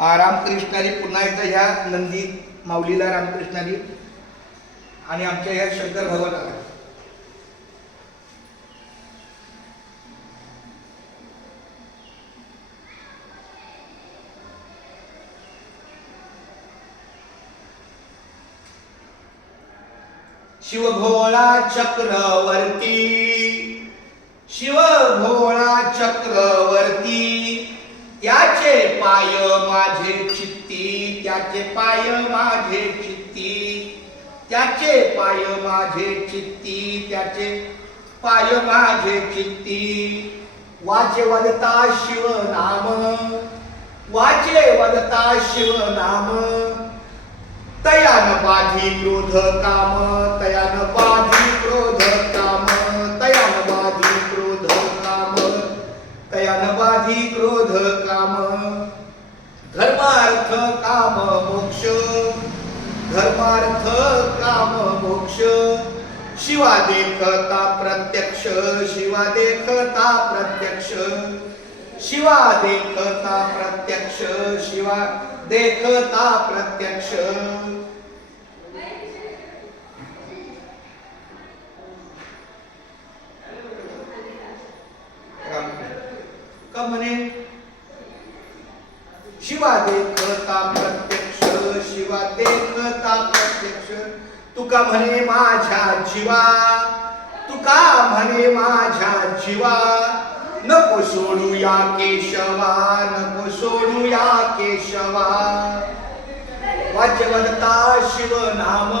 रामकृष्णारी पुन्हा एकदा ह्या नंदी माऊलीला रामकृष्णारी आणि आमच्या ह्या शंकर भगवानाला शिव भोळा चक्रवर्ती, शिव भोळा चक्रवर्ती, त्याचे पाय माझे चित्ती, त्याचे पाय माझे चित्ती, त्याचे पाय माझे चित्ती, त्याचे पाय माझे चित्ती. वाचे वदता शिव नाम, वाचे वदता शिव नाम, तयान बाधी क्रोध काम, तयान बाधी क्रोध काम, तयान बाधी क्रोध काम, तयान बाधी क्रोध काम. धर्मार्थ काम मोक्ष, धर्मार्थ काम मोक्ष, शिवा देखता प्रत्यक्ष, शिवा देखता प्रत्यक्ष, शिवा देखता प्रत्यक्ष, शिवा देखता प्रत्यक्ष. का म्हणे शिवा देखता प्रत्यक्ष, शिवा देखता प्रत्यक्ष. तुका म्हणे माझ्या जीवा, तुका म्हणे माझ्या जीवा, नको सोडू या केशवा, नको सोडू या केशवा. वाचे वदता शिव नाम,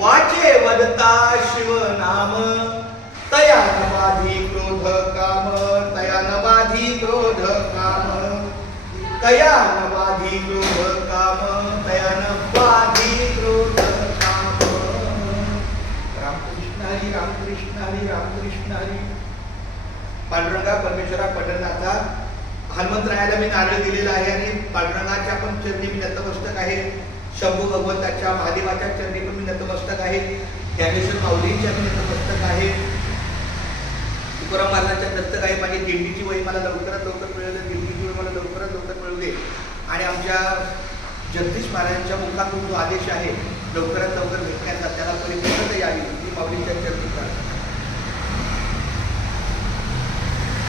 वाचे वदता शिव नाम, तयान बाधी क्रोध काम, तयान बाधी क्रोध काम, तयान बाधी क्रोध काम, तयान बाधी क्रोध काम. रामकृष्ण हरी, रामकृष्ण हरी, रामकृष्ण हरी. पांडुरंगा परमेश्वरा पंढरनाथा, हनुमंतरायाला मी नारळ दिलेला आहे आणि पांडुरंगाच्या पण चरणी मी नतमस्तक आहे. शंभू भगवंताच्या महादेवाच्या चरणी पण मी नतमस्तक आहे. ज्ञानेश्वर माऊलींच्या मी नतमस्तक आहे. तुकाराम महाराजांच्या दत्तक आहे. माझी दिंडीची वही मला लवकरात लवकर मिळू दे, दिंडीची वही मला लवकरात लवकर मिळू दे. आणि आमच्या जगदीश महाराजांच्या मुखातून जो आदेश आहे लवकरात लवकर भेटण्याचा, त्याला परिपूर्णता यावी ही माऊलींच्या चरणी प्रार्थना.